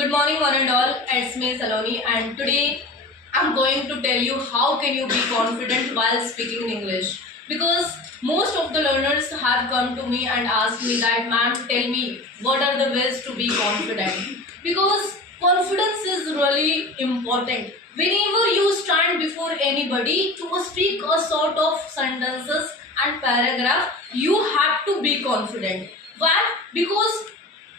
Good morning, one and all. It's me, Saloni, and today I'm going to tell you how can you be confident while speaking in English. Because most of the learners have come to me and asked me that, ma'am, tell me what are the ways to be confident. Because confidence is really important. Whenever you stand before anybody to speak a sort of sentences and paragraph, you have to be confident. Why? Because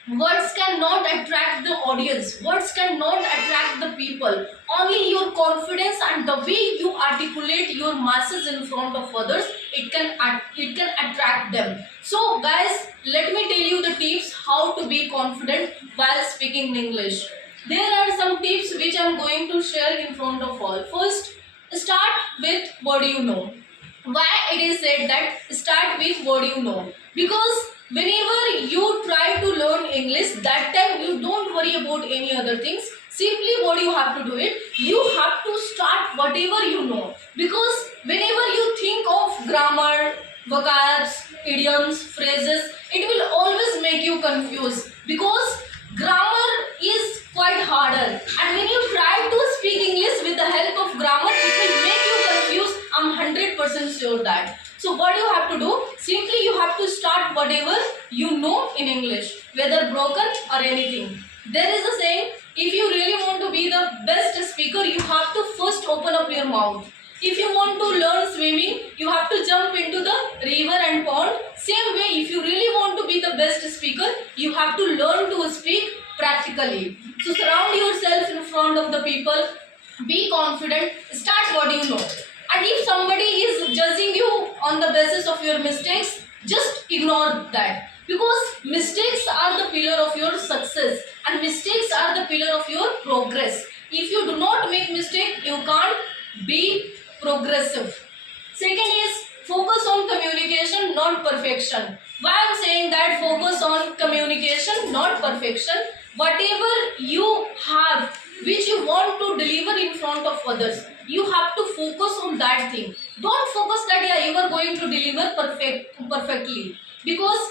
words cannot attract the audience, words cannot attract the people. Only your confidence and the way you articulate your masses in front of others, it can attract them. So guys, let me tell you the tips how to be confident while speaking in English. There are some tips which I'm going to share in front of all. First, start with what you know. Why it is said that start with what you know? Because whenever you try to learn English, that time you don't worry about any other things. Simply what you have to do it, you have to start whatever you know. Because whenever you think of grammar, vocabs, idioms, phrases, it will always make you confused. Because grammar is quite harder, and when you try to speak English with the help of grammar, it will make you confused. I'm 100% sure that. So what you have to do, simply you have to start whatever you know in English, whether broken or anything. There is a saying, if you really want to be the best speaker, you have to first open up your mouth. If you want to learn swimming, you have to jump into the river and pond. Same way, if you really want to be the best speaker, you have to learn to speak practically. So surround yourself in front of the people, be confident, start what you know. And if somebody is judging you on the basis of your mistakes, just ignore that. Because mistakes are the pillar of your success, and mistakes are the pillar of your progress. If you do not make mistake, you can't be progressive. Second is focus on communication, not perfection. Why I'm saying that focus on communication, not perfection? Whatever you have which you want to deliver in front of others, you have to focus on that thing. Don't focus that yeah, you are going to deliver perfectly, because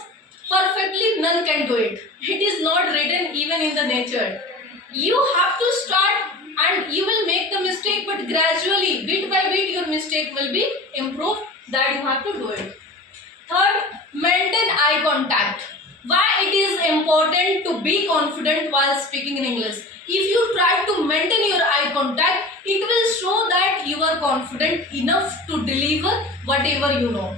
perfectly none can do it. It is not written even in the nature. You have to start, and you will make the mistake, but gradually, bit by bit, your mistake will be improved. That you have to do it. Third, maintain eye contact. Why it is important to be confident while speaking in English? If you try to maintain your eye contact, it will show that you are confident enough to deliver whatever you know.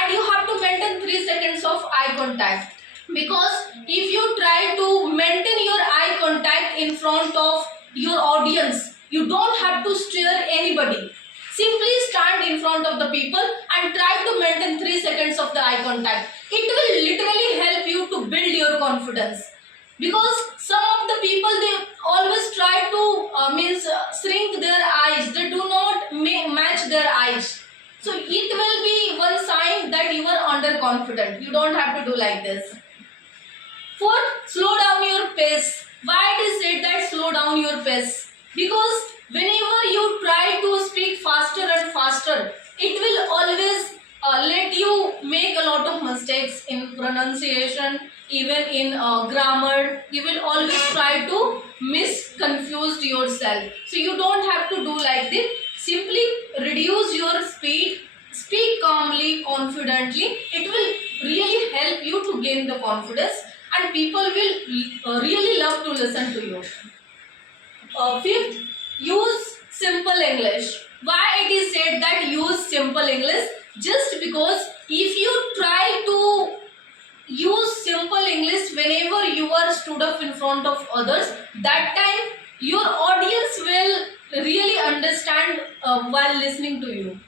And you have to maintain 3 seconds of eye contact. Because if you try to maintain your eye contact in front of your audience, you don't have to stare anybody. Simply stand in front of the people and try to maintain 3 seconds of the eye contact. It will literally help you to build your confidence. Because some of the people, they always try to shrink their eyes. They do not match their eyes. So it will be one sign that you are underconfident. You don't have to do like this. Fourth, slow down your pace. Why it is said that slow down your pace? Because whenever you try to speak faster and faster, it will always let you make a lot of mistakes in pronunciation, even in grammar. You will always try to confuse yourself. So you don't have to do like this. Simply reduce your speed, speak calmly, confidently. It will really help you to gain the confidence, and people will really love to listen to you. Fifth, use simple English. Why it is said that use simple English? Just because if you try to use simple English whenever you are stood up in front of others, that time your audience will really understand while listening to you.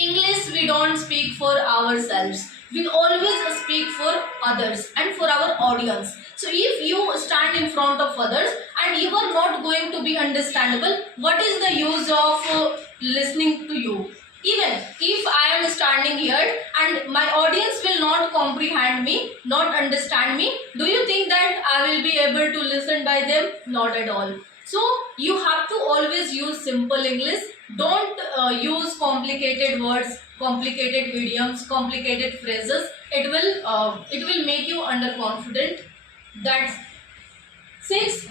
English we don't speak for ourselves. We always speak for others and for our audience. So if you stand in front of others and you are not going to be understandable, what is the use of listening to you? Even if I am standing here and my audience will not comprehend me, not understand me, do you think that I will be able to listen by them? Not at all. So you have to always use simple English. Don't use complicated words, complicated idioms, complicated phrases. It will make you underconfident. That's 6.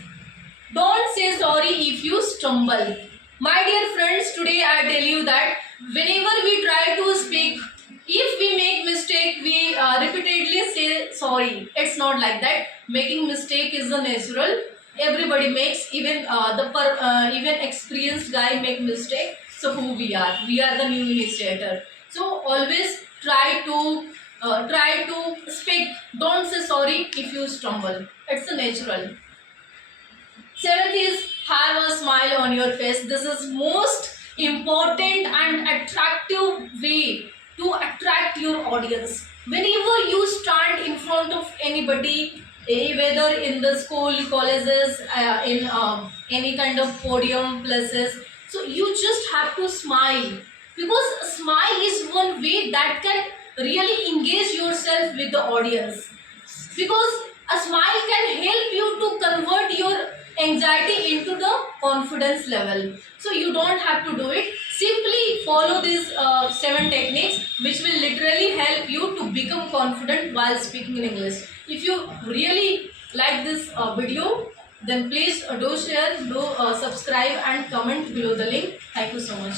if you stumble. My dear friends, today I tell you that whenever we try to speak, if we make mistake, we repeatedly say sorry. It's not like that. Making mistake is the natural. Everybody makes, even even experienced guy make mistake. So who we are? We are the new initiator. So always try to speak. Don't say sorry if you stumble. It's a natural. Seventh is have a smile on your face. This is most important and attractive way to attract your audience. Whenever you stand in front of anybody, whether in the school, colleges, in any kind of podium places, so you just have to smile, because smile is one way that can really engage yourself with the audience, because a smile can help you to convert your anxiety into the confidence level. So you don't have to do it, simply follow these 7 techniques, which will literally help you to become confident while speaking in English. If you really like this video, then please do share, do subscribe and comment below the link. Thank you so much.